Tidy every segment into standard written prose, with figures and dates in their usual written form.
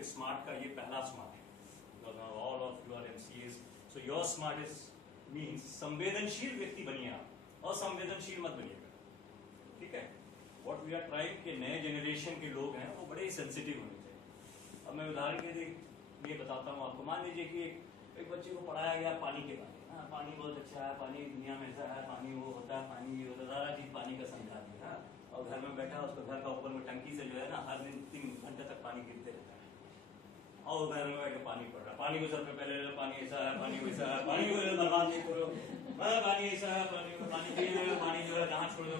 आपके स्मार्ट का ये पहला स्मार्ट है, all of you are MCS, so your smart is means संवेदनशील व्यक्ति बनिए आप, असंवेदनशील मत बनिएगा, ठीक है। व्हाट वी आर ट्राइंग के नए जनरेशन के लोग हैं वो बड़े सेंसिटिव होने चाहिए। अब मैं उदाहरण के लिए बताता हूँ आपको, मान लीजिए कि एक बच्चे को पढ़ाया गया पानी के बारे में, पानी बहुत अच्छा है, पानी दुनिया में ऐसा है, पानी वो होता है, पानी ये होता है, सारा चीज पानी का समझा दिया, और घर में बैठा उसको घर का ऊपर में टंकी से जो है ना हर दिन 3 घंटे तक पानी गिरते रहता है, और घर में बैठ के पानी पड़ रहा है, पानी को सबसे पहले ले लो, पानी ऐसा है, पानी वैसा है, पानी को बर्बाद नहीं करो, पानी ऐसा है, पानी पी, पानी जो है जहाँ छोड़ दो,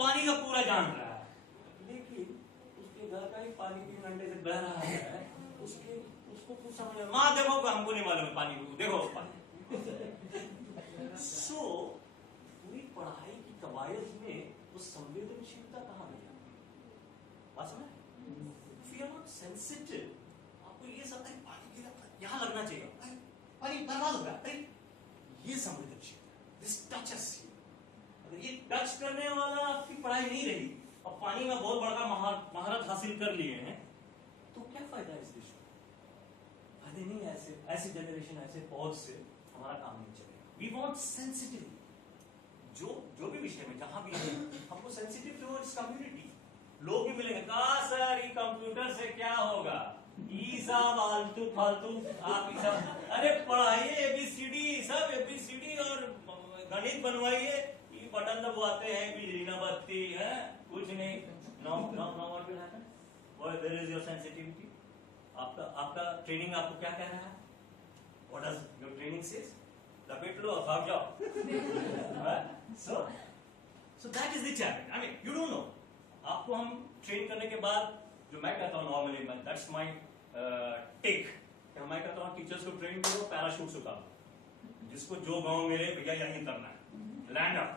पानी का पूरा जान रहा है, लेकिन उसके घर का ही पानी 3 घंटे से बह रहा है, उसको कुछ समझ माँ देखो हमको नहीं मालूम पानी को, देखो पानी। सो पूरी पढ़ाई की कवायद में वो संवेदनशीलता कहाँ गई? बात समझ? If you are not sensitive, आपको ये सब पानी गिरा यहाँ लगना चाहिए, पानी बर्बाद हो गया, ये संवेदनशीलता, दिस टचेस यू। अगर ये टच करने वाला आपकी पढ़ाई नहीं रही और पानी में बहुत बड़ा महारत हासिल कर लिए हैं, तो क्या फायदा है इस देश को? फायदे नहीं है, ऐसे जनरेशन, ऐसे पौध से हमारा काम नहीं चलेगा। वी वांट सेंसिटिव, जो भी विषय में जहां भी है हमको सेंसिटिव टुवर्ड्स कम्युनिटी। लोग भी मिलेंगे, कहा सर ये कंप्यूटर से क्या होगा, ई सब आलतू फालतू आप ई सब, अरे पढ़ाइए एबीसीडी, सब एबीसीडी और गणित बनवाइए, ये बटन दबाते हैं, बिजली न बत्ती है, कुछ नहीं। No what will happen, where is your sensitivity? आपका ट्रेनिंग आपको क्या कह रहा है? What does your training says? लपेट लो और भाग जाओ। So that is the challenge. I mean you don't know, आपको हम ट्रेन करने के बाद जो मैं कहता हूँ नॉर्मली, दैट्स माय टेक, मैं कहता हूँ टीचर्स को ट्रेन करो, पैराशूट सुखा दो, जिसको जो गांव मेरे भैया यही करना है, लैंड अप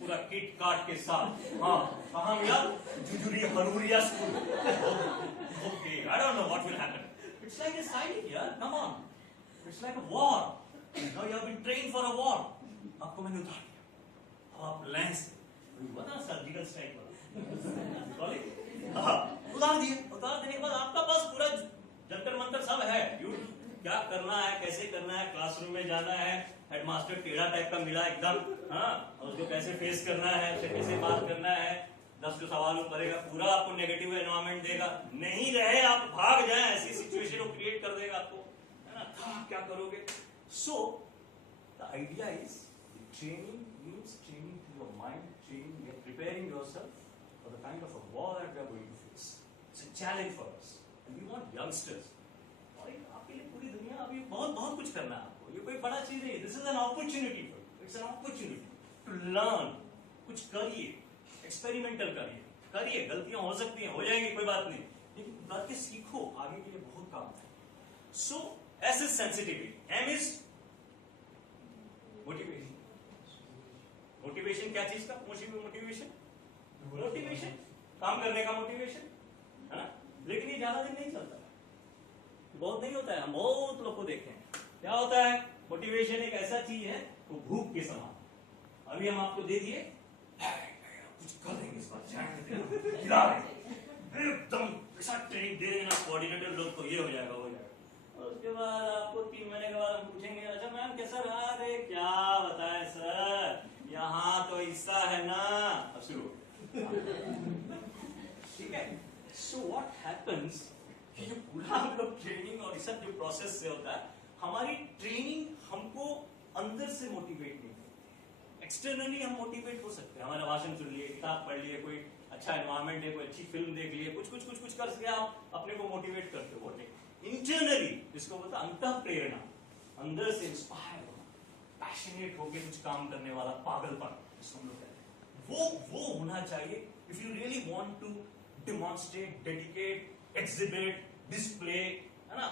पूरा किट काट के साथ। हाँ कहाँ मिला? जुजुरी हरूरिया school. Okay, I don't know what will happen, it's like a signing यार, come on, it's like a war, now you have been trained for a war. आपको मैंने उतार दिया, अब आप लैंस बना सर्जिकल स्ट्राइक वाला उतार दिए, उतार देने के बाद आपका पास पूरा जंतर मंतर सब है, यू क्या करना है, कैसे करना है, क्लासरूम में जाना है, हेडमास्टर टेढ़ा टाइप का मिला एकदम, हाँ, और उसको कैसे फेस करना है, उसे कैसे बात करना है, 10 जो सवाल करेगा, पूरा आपको नेगेटिव एनवायरमेंट देगा, नहीं रहे आप भाग जाए, ऐसी सिचुएशन को क्रिएट कर देगा आपको, है ना, क्या करोगे? So the idea is training means training to your mind, training, you're preparing yourself for the kind of a war that we are going to face. It's a challenge for us, and we want youngsters. और आपके लिए पूरी दुनिया अभी बहुत कुछ करना है आपको, ये कोई बड़ा चीज नहीं, this is an opportunity for you, it's an opportunity to learn, कुछ करिए, एक्सपेरिमेंटल करिए, गलतियां हो सकती हैं, हो जाएंगी, कोई बात नहीं, लेकिन करके सीखो, आगे के लिए बहुत काम है। So S is sensitivity, M is motivation. Motivation क्या चीज का? मोटिवेशन काम करने का मोटिवेशन, है ना, लेकिन ये ज्यादा दिन नहीं चलता, बहुत नहीं होता है। हम बहुत लोग को देखे हैं, क्या होता है मोटिवेशन, एक ऐसा चीज है वो भूख के समान। अभी हम आपको दे दिए, कुछ कर देंगे इस बार, खिला देंगे एकदम, ऐसा ट्रेनिंग दे देंगे ना कोऑर्डिनेटर लोग को, ये हो जाएगा, हो जाएगा, और उसके बाद आपको 3 महीने के बाद हम पूछेंगे, अच्छा मैम कैसा रहा? अरे क्या बताएं सर, यहाँ तो हिस्सा है ना, अब शुरू, ठीक है। सो व्हाट हैपेंस, ये जो पूरा हम लोग ट्रेनिंग और सब जो प्रोसेस से होता है, हमारी ट्रेनिंग हमको अंदर से मोटिवेट नहीं करती, एक्सटर्नली हम मोटिवेट हो सकते हैं, हमारा भाषण सुन लिए, किताब पढ़ लिए, कोई अच्छा एनवायरमेंट है, कोई अच्छी फिल्म देख लिए, कुछ करके आप अपने को मोटिवेट करते हो। इंटरनली इसको बोलते हैं अंतः प्रेरणा, अंदर से इंस्पायर होना, पैशनेट होकर कुछ काम करने वाला पागलपन, हम लोग कहते हैं, वो होना चाहिए। If you really want to demonstrate, dedicate, exhibit, display, है ना,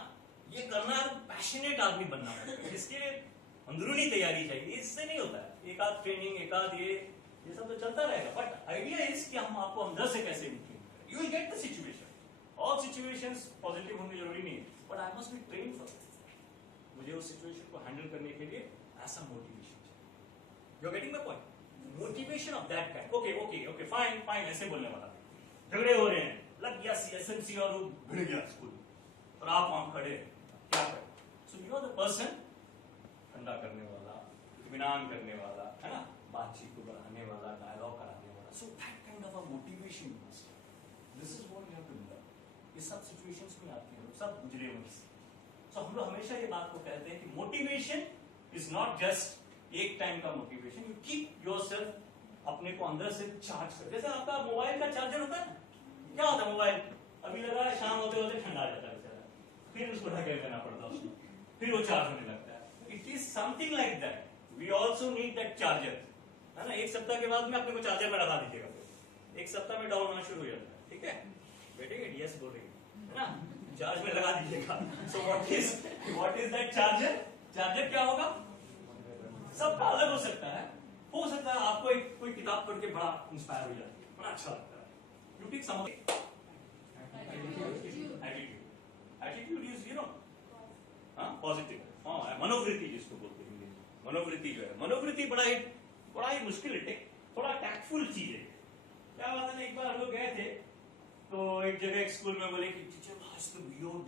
ये करना है, पैशनेट आदमी बनना है, इसके अंदरूनी तैयारी चाहिए, इससे नहीं होता है। एक आध ट्रेनिंग, एक आध ये सब तो चलता रहेगा, बट आइडिया इज कि हम आपको अंदर से कैसे इम्प्रूव करें। You will get the situation, all situations positive होनी जरूरी नहीं है, but I must be train for that. मुझे उस सिचुएशन को हैंडल करने के लिए ऐसा मोटिवेशन चाहिए। You are getting my point? Motivation of that kind. Okay fine, ऐसे बोलने वाला, झगड़े हो रहे हैं, लग गया एसएमसी और भिड़ गया स्कूल, और आप वहां खड़े क्या करें? So you are the person, ठंडा करने वाला, इत्मीनान करने वाला, है ना, बातचीत को बढ़ाने वाला, डायलॉग कराने वाला. So that kind of a motivation must, this is what you have to do. ये सब सिचुएशंस में आती है, सब गुजरे हुए. सो हम लोग हमेशा ये बात को कहते हैं कि मोटिवेशन इज नॉट जस्ट एक टाइम का मोटिवेशन. यू कीप योरसेल्फ अपने को अंदर से चार्ज कर. जैसे आपका मोबाइल का चार्जर होता है, क्या होता है मोबाइल अभी लगा है, शाम होते होते ठंडा आ जाता है बेचारा, फिर उसको ढके देना पड़ता है उसमें, फिर वो चार्ज होने लगता है. It is something like that. We also need that charger, है ना. एक सप्ताह के बाद में अपने को चार्जर में लगा दीजिएगा, एक सप्ताह में डाउन होना शुरू हो जाता है. ठीक है, बैठेंगे डीएस बोल रही है ना, चार्ज में लगा दीजिएगा. So what is that charger? Charger क्या होगा? सबका अलग हो सकता है. हो सकता है आपको एक कोई किताब पढ़ के बड़ा इंस्पायर हो जाती है, बड़ा अच्छा लगता है. You take some attitude is you know positive. हाँ, मनोवृत्ति जिसको बोलते हैं, मनोवृत्ति जो है, मनोवृत्ति बड़ा ही मुश्किल है, थोड़ा टैक्टफुल चीज है. क्या बात है ना, एक बार हम लोग गए थे तो एक जगह एक स्कूल में बोले कि टीचर आज तो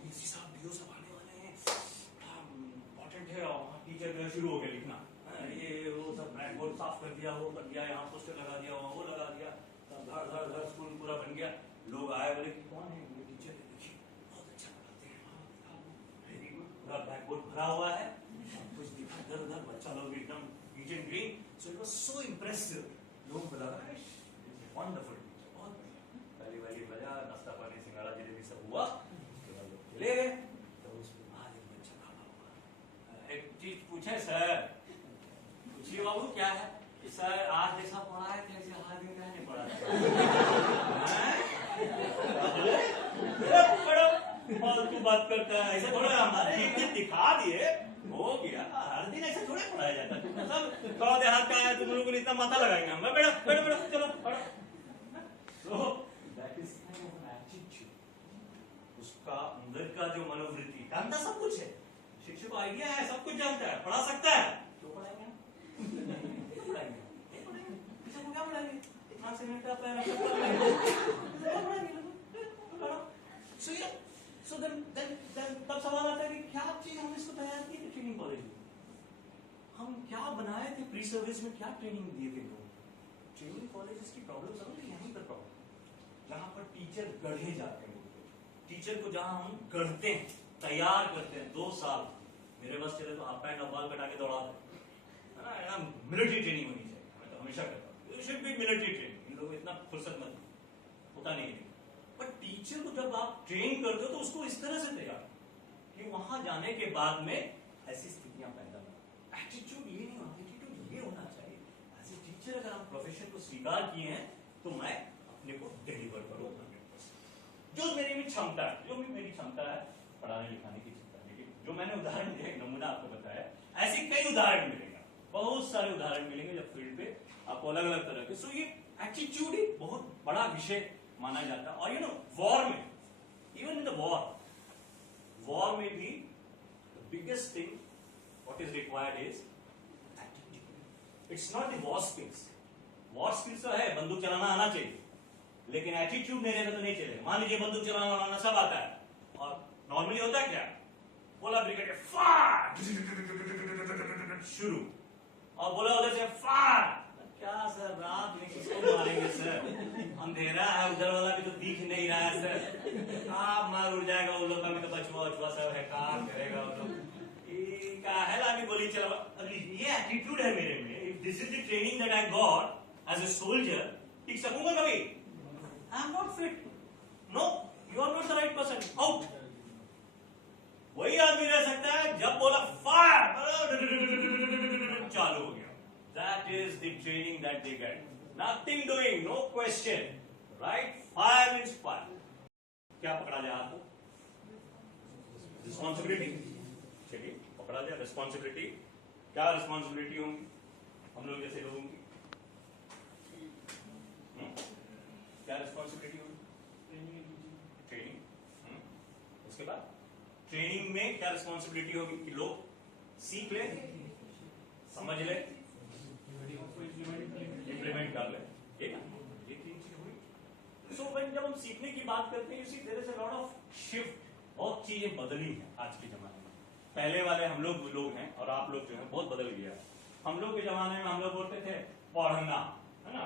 डीसी साहब आने वाले हैं, इम्पोर्टेंट है. और टीचर जो शुरू हो गया लिखना, ये वो सब ब्लैक बोर्ड साफ कर दिया, वो कर दिया, यहाँ पोस्टर लगा दिया, वहाँ वो लगा दिया, धड़ स्कूल पूरा बन गया. लोग आए, बोले कि कौन है? टीचर है, देखिए बहुत अच्छा पढ़ाते हैं, पूरा ब्लैक बोर्ड भरा हुआ है, कुछ दिखा इधर उधर, बच्चा लोग एकदम peach and green. So it was so impressive. लोगों को लगा वंडरफुल टीचर, बहुत पहली वाली बजा, नाश्ता पानी सिंगाड़ा जलेबी सब हुआ. उसके बाद लोग चले गए. तो उसके बाद एक बच्चा खड़ा हुआ, एक चीज पूछे, सर पूछिए बाबू क्या है? सर आज जैसा पढ़ाए थे ऐसे हाथ में नहीं पढ़ा. फालतू बात करता है, ऐसे थोड़ा हमारे दिखा दिए हो गया. हर दिन ऐसे थोड़े पढ़ाया जाता है. सब थोड़ा देहात का है, तुम लोगों को इतना माथा लगाएंगे हम. बेटा चलो पढ़ो. So that is kind of an attitude. उसका अंदर का जो मनोवृत्ति, जानता सब कुछ है, शिक्षक को आइडिया है, सब कुछ जानता है, पढ़ा सकता है. क्यों पढ़ाएंगे? नहीं पढ़ाएंगे. शिक्षक को क्या पढ़ाएंगे? इतना से मिनट आता है, so then तब सवाल आता है कि क्या चीज हम इसको तैयार किए थे ट्रेनिंग कॉलेज में? हम क्या बनाए थे प्री सर्विस में, क्या ट्रेनिंग दिए थे लोगों को? ट्रेनिंग कॉलेज की प्रॉब्लम समझ रही है, यहीं पर प्रॉब्लम, जहां पर टीचर गढ़े जाते हैं. टीचर को जहां हम गढ़ते हैं, तैयार करते हैं 2 साल, मेरे बस चले तो हाफ पैंट और बाल कटा के दौड़ा दे, है ना. मिलिट्री ट्रेनिंग होनी चाहिए, मैं तो हमेशा कहता हूँ, शुड बी मिलिट्री ट्रेनिंग. इन लोगों को इतना फुर्सत मत होता नहीं है. पर टीचर को जब आप ट्रेन करते हो तो उसको इस तरह से तैयार कि वहां जाने के बाद में ऐसी स्थितियां पैदा हो. एटीट्यूड ये नहीं होना, एटीट्यूड ये होना चाहिए. एज ए टीचर अगर हम प्रोफेशन को स्वीकार किए हैं तो मैं अपने को डिलीवर करूं 100%. जो मेरी भी क्षमता है, जो भी मेरी क्षमता है पढ़ाने लिखाने की क्षमता. लेकिन जो मैंने उदाहरण दिया, एक नमूना आपको बताया, ऐसे कई उदाहरण मिलेंगे, बहुत सारे उदाहरण मिलेंगे जब फील्ड पे आपको अलग अलग तरह के. सो ये एटीट्यूड एक बहुत बड़ा विषय माना जाता है. और यू नो वॉर में, इवन इन द वॉर में भी the biggest thing what is required is attitude. It's not the war skills. War skills तो है, बंदूक चलाना आना चाहिए, लेकिन एटीट्यूड नहीं रहेगा तो नहीं चलेगा. मान लीजिए बंदूक चलाना आना सब आता है, और नॉर्मली होता है क्या, बोला ब्रिगेड फायर शुरू, और बोला उधर से फायर. क्या सर रात में किसको मारेंगे सर, अंधेरा है, उधर वाला भी तो दिख नहीं रहा है सर, आप मार उड़ जाएगा. वो लोग का भी तो बचवा सब है, काम करेगा वो लोग. गोली चला. ये एटीट्यूड है मेरे में. If this is the training that I got as a soldier, टिक सकूंगा कभी? I am not fit. No, you are not the right person. Out. वही आदमी रह सकता है जब बोला फायर, चालू हो गया. That is the training that they get. Nothing doing, no question. Right? Fire means fire. क्या पकड़ा जाए आपको? Responsibility. चलिए पकड़ा जाए responsibility. क्या responsibility होंगी हम लोग जैसे लोगों की? क्या responsibility होगी? Training. उसके बाद ट्रेनिंग में क्या रिस्पॉन्सिबिलिटी होगी कि लोग सीख ले, समझ ले, इम्प्लीमेंट कर ले. ठीक है, ये 3 चीज हुई. सो जब हम सीखने की बात करते हैं, there is a lot of shift बहुत चीजें बदली हैं आज के जमाने में। पहले वाले हम लोग हैं और आप लोग जो है बहुत बदल गया है। हम लोग के जमाने में हम लोग बोलते थे पढ़ना, है ना,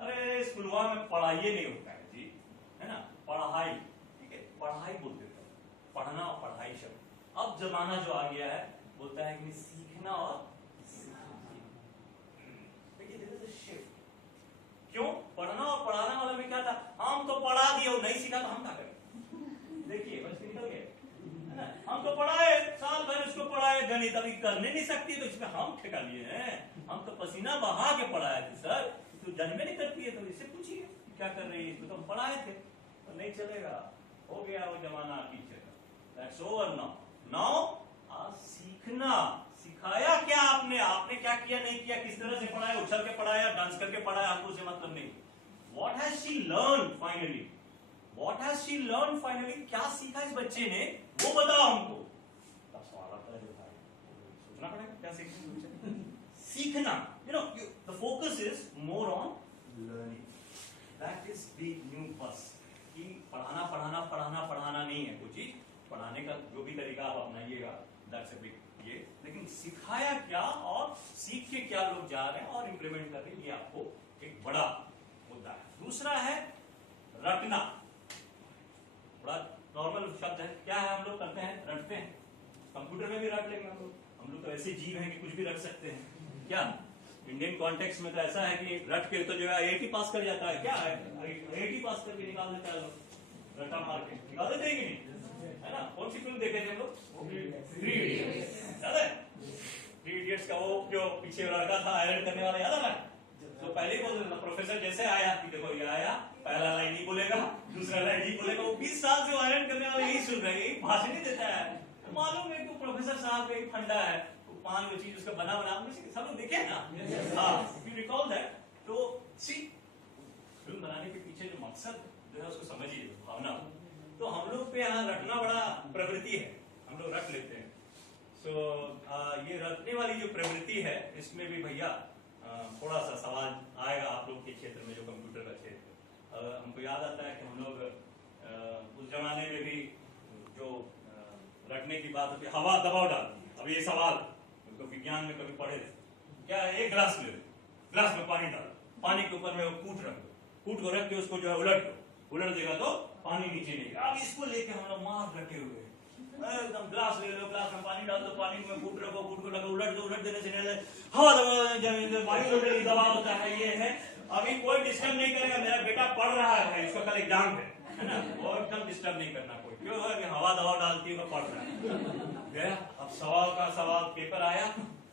अरे स्कूलवा में पढ़ाइए नहीं होता है जी, है ना, पढ़ाई, ठीक है, पढ़ाई बोलते थे, पढ़ना और पढ़ाई शब्द। अब जमाना जो आ गया है बोलता है कि सीखना और क्यों? पढ़ना और पढ़ाना वाला में क्या था, हम तो पढ़ा दिए और नहीं सीखा तो हम क्या करें? देखिए बस निकल गए, है ना, हम तो पढ़ाए, साल भर इसको पढ़ाए, गणित अभी करने नहीं सकती तो इसमें हम ठेका लिए हैं, हम तो पसीना बहा के पढ़ाए थे सर, तो जन्मे नहीं करती है तो इससे पूछिए क्या कर रही है, इसको तो हम पढ़ाए थे, तो नहीं चलेगा, हो गया वो जमाना टीचर का, दैट्स ओवर नाउ। नाउ सीखना, सिखाया क्या आपने, आपने क्या किया नहीं किया, किस तरह से पढ़ाया, उछल के पढ़ाया, डांस करके पढ़ाया, हमको उससे मतलब नहीं। What has she learned finally? What has she learned finally? क्या सीखा इस बच्चे ने, वो बताओ हमको। तब सवाल आता है, सोचना पड़ेगा क्या सीखना। सीखना, you know, the focus is more on learning. That is the new bus. कि पढ़ाना पढ़ाना पढ़ाना पढ़ाना नहीं है, कुछ चीज पढ़ाने का जो भी तरीका आप अपनाइएगा, that's a big ये, लेकिन सिखाया क्या और सीख के क्या लोग जा रहे हैं और इंप्लीमेंट कर रहे हैं, ये आपको एक बड़ा मुद्दा है। दूसरा है रटना, बड़ा नॉर्मल शब्द है, क्या है, हम लोग करते हैं, रटते हैं, कंप्यूटर में भी रट लेंगे हम लोग तो ऐसे जीव हैं कि कुछ भी रट सकते हैं। क्या इंडियन कॉन्टेक्स्ट में तो ऐसा है कि रट के तो जो है IIT पास कर जाता है, क्या है IIT पास करके निकाल देता है लोग, रटा मार के निकाल देते हैं कि नहीं, है ना। कौन सी फिल्म देखे थे हम लोग, थ्री इडियट्स, याद है? थ्री इडियट्स का वो जो पीछे लड़का था आयरन करने वाला, याद है? तो पहले ही बोल देता, प्रोफेसर जैसे आया कि देखो ये आया, पहला लाइन ही बोलेगा, दूसरा लाइन ही बोलेगा, वो 20 साल से आयरन करने वाला यही सुन रहे हैं, यही भाषण ही देता है। मालूम है कि प्रोफेसर साहब का एक फंडा है, पान वो चीज उसका बना सब लोग देखे ना, हाँ, यू रिकॉल दैट। तो सी फिल्म बनाने के पीछे जो मकसद जो है उसको समझिए, भावना। तो हम लोग पे यहाँ रटना बड़ा प्रवृत्ति है, हम लोग रट लेते हैं। सो ये रटने वाली जो प्रवृत्ति है, इसमें भी भैया थोड़ा सा सवाल आएगा आप लोग के क्षेत्र में, जो कंप्यूटर का क्षेत्र। हमको याद आता है कि हम लोग उस जमाने में भी जो रटने की बात होती है, हवा दबाव डालती है। अब ये सवाल तो विज्ञान में कभी पढ़े थे क्या, एक गिलास ले, गिलास में पानी डालो, पानी के ऊपर में वो कूट रख दो, कूट को रख के उसको जो है उलट दो, उलट देगा तो पानी नीचे नहीं। अब इसको लेके हम लोग मार रटे हुए एकदम, ग्लास ले लो, ग्लास में पानी डाल दो, पानी में कूट रखो, कूट को रखो, उलट दो, उलट देने से नहीं हवा दबाव होता है। ये है, अभी कोई डिस्टर्ब नहीं करेगा, मेरा बेटा पढ़ रहा है, इसका कल एग्जाम है ना, वो एकदम डिस्टर्ब नहीं करना कोई, क्यों है कि हवा दबाव डालती है, पढ़ रहा है। गया अब सवाल पेपर आया,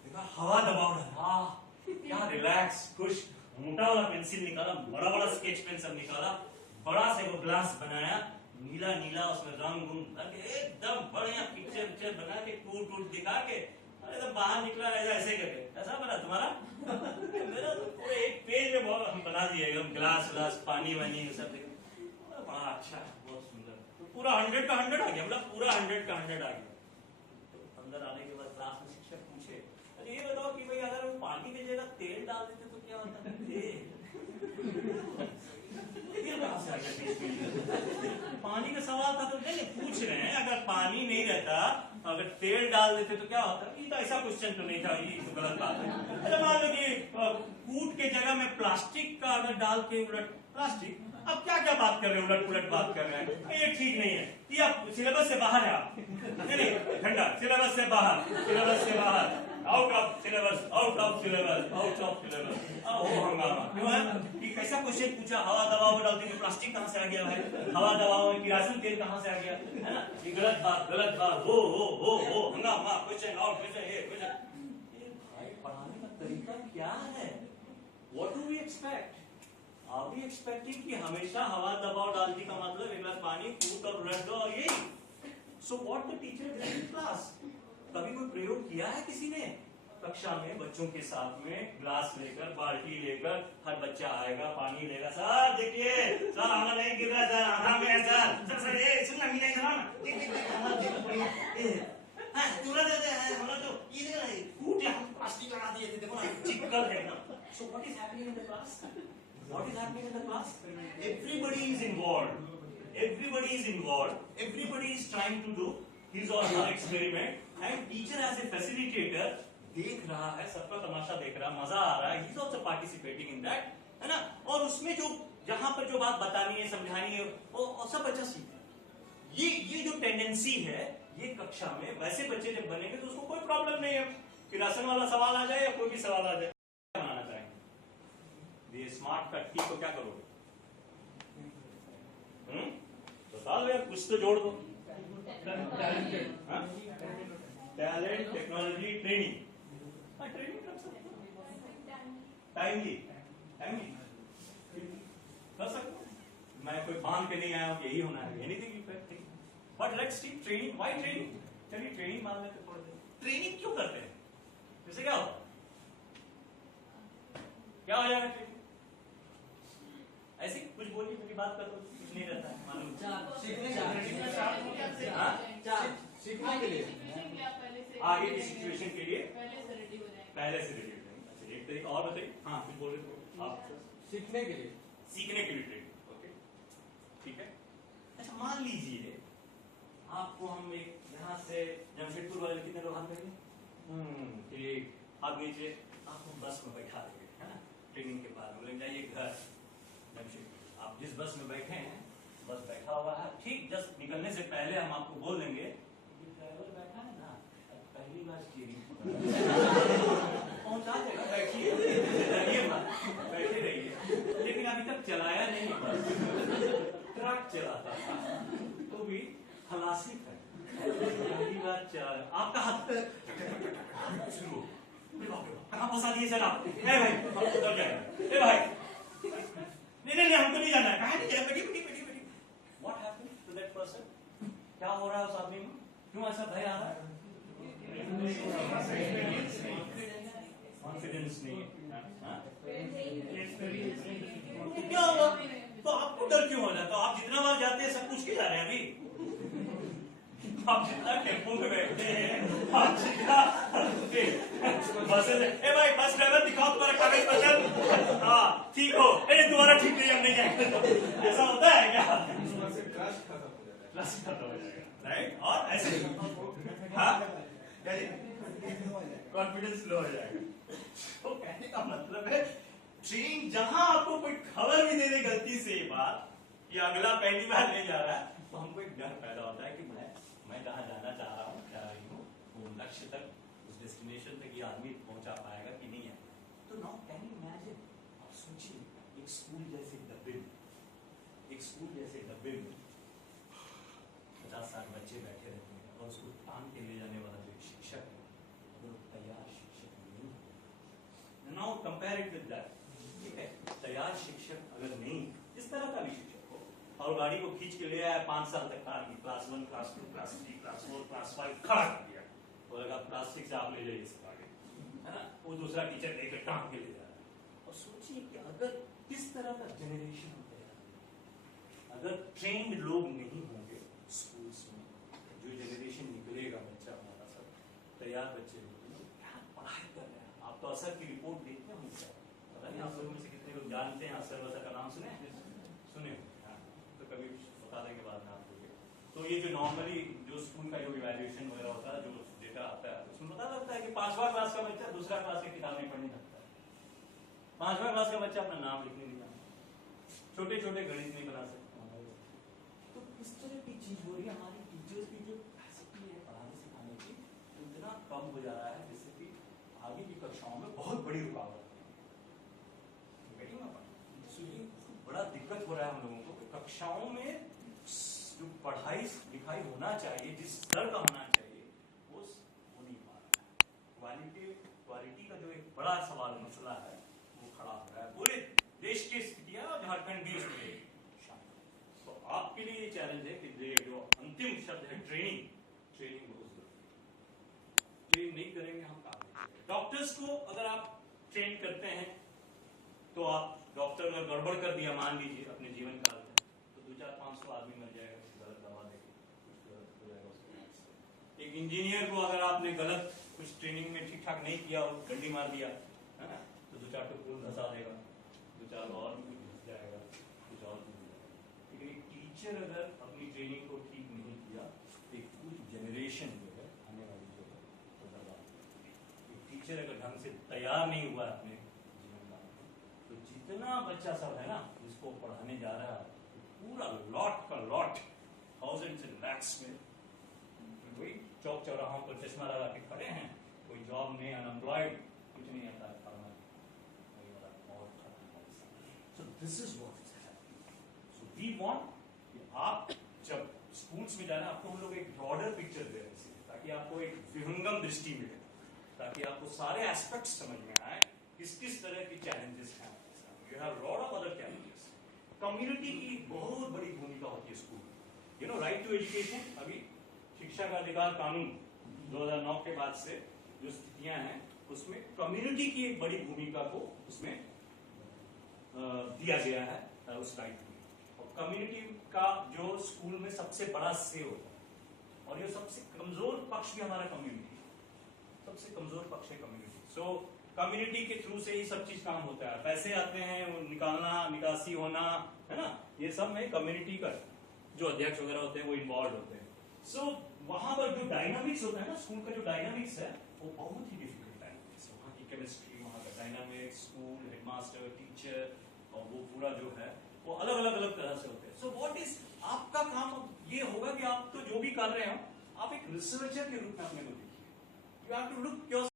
देखा हवा दबाव डाला, क्या रिलैक्स, खुश, मोटा वाला पेंसिल निकाला, बड़ा बड़ा स्केच पेन सब निकाला, बड़ा से वो ग्लास बनाया, नीला नीला, उसमें रंग एकदम बढ़िया पिक्चर बना के, टूट दिखा के, अरे बाहर निकला ऐसे करके, ऐसा बना तुम्हारा मेरा तो पूरे एक पेज में बहुत हम बना दिया एकदम, ग्लास पानी वानी सब, बड़ा अच्छा, बहुत सुंदर। तो पूरा 100 का 100 आ गया, मतलब पूरा 100 का 100 आ गया। तो अंदर आने के बाद क्लास में शिक्षक पूछे, अरे ये बताओ कि भाई अगर वो पानी की जगह तेल डाल देते तो क्या होता पानी का सवाल था तो नहीं पूछ रहे हैं, अगर पानी नहीं रहता, अगर तेल डाल देते तो क्या होता? ये तो ऐसा क्वेश्चन तो नहीं था, ये तो गलत बात है। अरे मान लो कि कूट के जगह में प्लास्टिक का अगर डाल के उलट, प्लास्टिक, अब क्या क्या बात कर रहे हैं, उलट पुलट बात कर रहे हैं, ये ठीक नहीं है, ये आप सिलेबस से बाहर है, आप नहीं ठंडा, सिलेबस से बाहर, सिलेबस से बाहर, out of syllabus, out of syllabus, out of syllabus. वो हंगामा क्यों है कि कैसा क्वेश्चन पूछा, हवा दबाव में डालते प्लास्टिक कहाँ से आ गया भाई, हवा दबाव में किरासन तेल कहाँ से आ गया, है ना, ये गलत बात, हो हंगामा, क्वेश्चन आउट, क्वेश्चन ये क्वेश्चन। भाई पढ़ाने का तरीका क्या है? What do we expect? Are we expecting कि हमेशा हवा दबाव डालती का मतलब एक गिलास पानी कूट और उलट दो और यही? So what the teacher did in class? कभी कोई प्रयोग किया है किसी ने कक्षा में बच्चों के साथ में, ग्लास लेकर, बाल्टी लेकर, हर बच्चा आएगा, पानी लेगा, सर देखिए सर आना नहीं गिर रहा सर, आधा में है सर ये सुनना मिला कूट यहाँ प्लास्टिक लगा दिए थे, देखो ना चिपकल है ना। So what is happening in the class? What is happening in the class? Everybody is involved. everybody is involved, everybody is trying to do his or her experiment, and teacher as a facilitator देख रहा है, सबका तमाशा देख रहा है, मजा आ रहा है, he is also participating in that, है ना? और उसमें जो जहां पर जो बात बतानी है, समझानी है, वो सब बच्चा सीखता है। ये जो टेंडेंसी है, ये कक्षा में वैसे बच्चे जब बनेंगे तो उसको कोई प्रॉब्लम नहीं है कि राशन वाला सवाल आ जाए या कोई भी सवाल आ जाए, बनाना चाहेंगे। ये स्मार्ट कट को क्या करोगे? बताओ यार, कुछ तो जोड़ दो। Talent, technology, training. ट्रेनिंग कर सकते हो, टाइमली कर सकते हो। मैं कोई बांध के नहीं आया हूं यही होना है, anything you can think, but let's teach training. Why training? चलिए ट्रेनिंग मान लेते थोड़ी देर। ट्रेनिंग क्यों करते हैं? जैसे क्या होता, क्या हो जाएगा ट्रेनिंग? ऐसे कुछ बोलिए, मेरी बात कर दो, कुछ नहीं रहता है मालूम। सीखने के लिए, आगे की सिचुएशन के लिए पहले से रेडी हो जाएंगे। अच्छा, एक तरीका और बताइए। हाँ, कुछ बोल रहे थे आप? सीखने के लिए ट्रेनिंग। ओके, ठीक है। अच्छा, मान लीजिए आपको हम एक यहाँ से जमशेदपुर वाले कितने लोग हाथ देंगे? ठीक, हाथ नीचे, आपको बस में बैठा देंगे, है ना? ट्रेनिंग के बाद बोले जाइए घर जमशेदपुर। आप जिस बस में बैठे हैं, बस बैठा हुआ है, ठीक जस्ट निकलने से पहले हम आपको बोल देंगे ड्राइवर बैठा है ना, पहली बार स्टीयरिंग पहुंचा देगा, बैठिए, बैठे रहिए। लेकिन अभी तक चलाया नहीं बस, ट्रक चलाता था तो भी खलासी था, पहली बार चला। आपका हाथ शुरू, कहाँ फंसा दिए सर आप? ए भाई, उधर जाएगा। ए भाई, नहीं हमको नहीं जाना है। कहाँ नहीं जाए? बैठी। What happened to that person? क्या हो रहा है उस आदमी में? क्यों ऐसा भय आ रहा है? कॉन्फिडेंस नहीं है। तो क्या होगा? तो आपको डर क्यों हो जाता? आप जितना बार जाते हैं सब कुछ के जा रहे हैं अभी। आप जितना टेम्पो में बैठते हैं, आप जितना बसें, ए भाई बस ड्राइवर दिखाओ तुम्हारा कागज पत्र। हाँ ठीक हो, अरे तुम्हारा ठीक नहीं, हम नहीं जाएंगे। ऐसा होता है क्या? ट्रस्ट खत्म हो जाएगा, राइट? और ऐसे कॉन्फिडेंस लो हो जाएगा। तो कहने का मतलब है ट्रेन जहां आपको कोई खबर भी दे दे गलती से ये बात कि अगला पहली बार नहीं जा रहा है, तो हमको एक डर पैदा होता है कि मैं जहां जाना चाह रहा हूँ, जा रही हूँ, वो लक्ष्य तक, उस डेस्टिनेशन तक ये आदमी पहुंचा पाएगा कि नहीं है। तो नाउ कैन यू इमेजिन, आप सोचिए एक स्कूल जैसे डब्बे में 50-60 बच्चे बैठे रहते हैं और उसको टांग के ले जाने वाला जो शिक्षक है, वो तैयार शिक्षक नहीं है। Now compare it with that, ठीक है? तैयार शिक्षक अगर नहीं, इस तरह का भी शिक्षक हो और गाड़ी को खींच के ले आया, 5 साल तक class 1, class 2, class 3, class 4, class 5 खड़ा कर दिया, और अगर क्लास 6 से आप ले जाइए सब आगे, है ना? वो दूसरा टीचर लेकर टांग के ले जा रहा है। और सोचिए कि अगर इस तरह का जनरेशन होता है, अगर ट्रेन्ड लोग नहीं होंगे स्कूल्स में, जो जनरेशन निकलेगा बच्चा हमारा सब तैयार बच्चे होंगे, क्या पढ़ाई कर रहे हैं। आप तो असर की रिपोर्ट देखते होंगे, पता नहीं आप लोगों में से कितने लोग जानते हैं असर वसर का नाम सुने हाँ, तो कभी बता देंगे बाद में आपको। तो ये जो नॉर्मली जो स्कूल का जो इवैल्यूएशन वगैरह होता है, जो डेटा आता है, उसमें पता लगता है कि 5वां क्लास का बच्चा दूसरा क्लास की किताब नहीं पढ़ने लगता है, 5वां क्लास का बच्चा अपना नाम लिखने नहीं जानता, छोटे गणित नहीं बना सकता। तो इस तरह की चीज हो रही है, हमारी टीचर्स की जो कैपेसिटी है पढ़ाने सिखाने की, तो इतना कम हो जा रहा है जिससे कि आगे की कक्षाओं में बहुत बड़ी रुकावट है। बड़ा दिक्कत हो रहा है हम लोगों को कि कक्षाओं में जो पढ़ाई लिखाई होना चाहिए, जिस स्तर का होना चाहिए, वो हो नहीं पा रहा है। क्वालिटी का जो एक बड़ा सवाल मसला है वो खड़ा हो रहा है पूरे देश की स्थितियां, झारखंड भी इसमें। तो आपके लिए ये चैलेंज है कि जो अंतिम शब्द है ट्रेनिंग बहुत जरूरी। ट्रेन नहीं करेंगे हम काम नहीं करेंगे। डॉक्टर्स को अगर आप ट्रेन करते हैं तो आप डॉक्टर ने गड़बड़ कर दिया, मान लीजिए अपने जीवन काल में, तो 200-500 आदमी मर जाएगा गलत दवा देके, कुछ गलत हो जाएगा उसके। एक इंजीनियर को अगर आपने गलत कुछ ट्रेनिंग में ठीक ठाक नहीं किया और गड्डी मार दिया, है ना, तो 2-4 पुल धसा देगा, 2-4 और भी घुस जाएगा, कुछ और भी। लेकिन एक टीचर अगर अपनी ट्रेनिंग को ठीक नहीं किया, एक पूरी जनरेशन जो है आने वाली जो है तो बर्बाद। एक टीचर अगर ढंग से तैयार नहीं हुआ है अपने जीवन काल में, तो जितना बच्चा सब है ना जिसको पढ़ाने जा रहा है, पूरा लॉट का लॉट, थाउजेंड्स एंड लैक्स में वही चौक चौराहों पर चश्मा लगा के खड़े हैं, कोई जॉब में, अनएम्प्लॉयड, कुछ नहीं आता है पढ़ना। So this is what is happening. So we want कि आप जब स्कूल्स में जाना, आपको हम लोग एक ब्रॉडर पिक्चर दे रहे हैं ताकि आपको एक विहंगम दृष्टि मिले, ताकि आपको सारे एस्पेक्ट्स समझ में आए किस किस तरह की चैलेंजेस हैं। You have lot of other challenges. Community की बहुत बड़ी भूमिका होती है स्कूल में। You know, right to education, अभी शिक्षा का अधिकार कानून 2009 के बाद से जो स्थितियां हैं उसमें कम्युनिटी की एक बड़ी भूमिका को उसमें दिया गया है उस राइट में। और कम्युनिटी का जो स्कूल में सबसे बड़ा से होता है, और ये सबसे कमजोर पक्ष भी हमारा कम्युनिटी है, सबसे कमजोर पक्ष है कम्युनिटी। सो कम्युनिटी के थ्रू से ही सब चीज काम होता है, पैसे आते हैं, वो निकालना, निकासी होना, है ना, ये सब में कम्युनिटी का जो अध्यक्ष वगैरह होते हैं वो इन्वॉल्व होते हैं। सो वहां पर जो डायनामिक्स होता है ना, स्कूल का जो डायनामिक्स है वो बहुत ही डिफिकल्ट डायनामिक्स है। वहाँ की केमिस्ट्री, वहाँ का डायनामिक्स, स्कूल, हेडमास्टर, टीचर, और वो पूरा जो है वो अलग अलग तरह से होते हैं। सो व्हाट इज आपका काम ये होगा कि आप तो जो भी कर रहे हो, आप एक रिसर्चर के रूप में अपने को देखिए। You have to look your